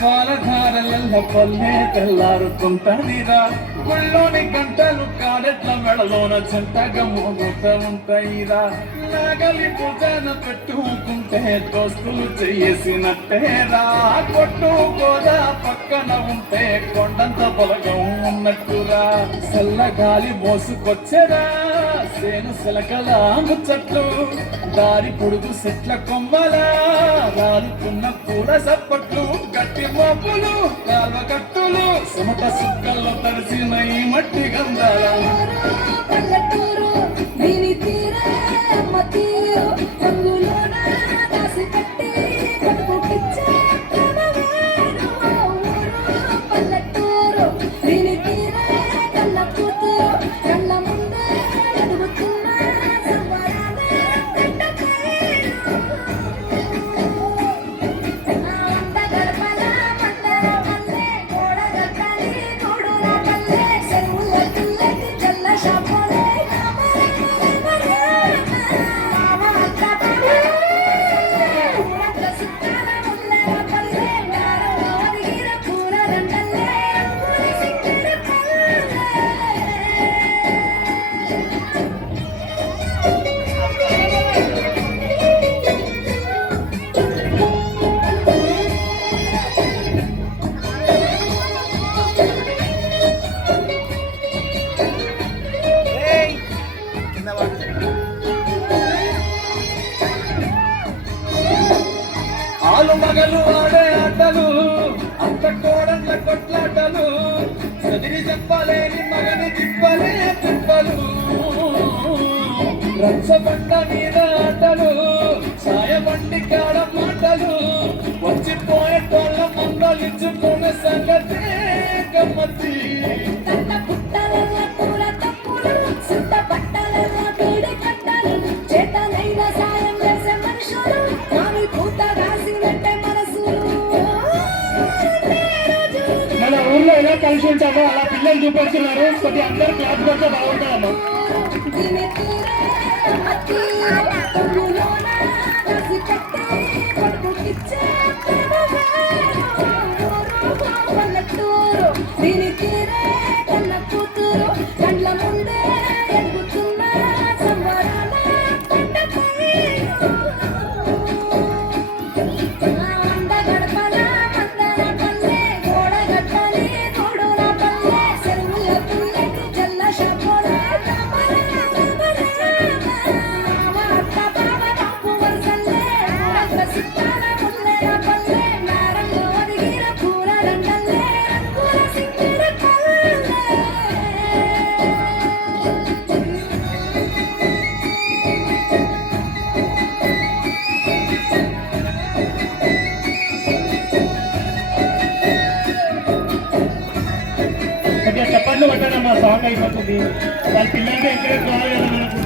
పాలధారల పల్లె తెల్లారుతుంటదిరా గుళ్ళోని గంటలు కాడెట్ల మెడలోన చెంతగా మోగుతూ ఉంటాయిరా నాగలి పూజన పెట్టుకుంటే దోస్తులు చేసినట్టేరా కొట్టు గోదా పక్కన ఉంటే కొండంత బలగం ఉన్నట్టురా చల్లగాలి మోసుకొచ్చేరా సేను సిలకల ముచ్చట్లు దారి పొడుగు చెట్ల కొమ్మలా రాలుతున్న పూల సప్పట్లు గట్టి మోపులు కాల్వ కట్టులు సుమత సుక్కల్లో తడిసిన ఈ మట్టి గంధాల పల్లెటూరు దీని తీరే అమ్మ తీరు రంగులోన దాసి కట్టి పట్టుకిచ్చే ప్రేమవేరు ఊరు పల్లెటూరు దీని తీరే కళ్ళ కూతురు కళ్ళ ముందే ఎదుగుతున్న సంబరాలే పెద్ద పేరు వంద గడపల మందర పల్లె గోడ గట్టాలి గూడుల పల్లె చెరువుల పిల్లకి చల్ల షాపులే ఆలు మగలు ఆడే ఆటలు అంత కోడళ్ళ కొట్లాటలు చదివి చెప్పలేని మగని తిప్పలే తిప్పలు రచ్చబండ మీద ఆటలు సాయబండి కాడ మాటలు వచ్చిపోయేటోళ్ళ మందలించుకునే సంగతే గమ్మతి మన ఊర్లో ఎలా కలిసి ఉంటామో అలా పిల్లలు చూపెడుతున్నారు కొద్దిగా అందరూ క్లాస్ కొడితే బాగుంటుందమ్మా దీని తీరే కళ్ళ కూతురు కండ్ల ముందే ఎదుగుతున్న సంబరాల పంట వంద గడపల మందర పల్లె గోడ గట్టాలి గూడుల పల్లె చెరువుల పిల్లకి చల్ల షాపులే అత్త బావ తప్పు వరసల్లే ఊరంత సిట్టాల ముల్లెల పల్లె నారంలో ఒదిగిన పూల దండల్లే రంగుల సింగిర పల్లె కొద్దిగా చప్పట్లు కొట్టారమ్మా సాంగ్ అయిపోతుంది వాళ్ళ పిల్లలకి ఎంకరేజ్ కావాలి కదా మనకు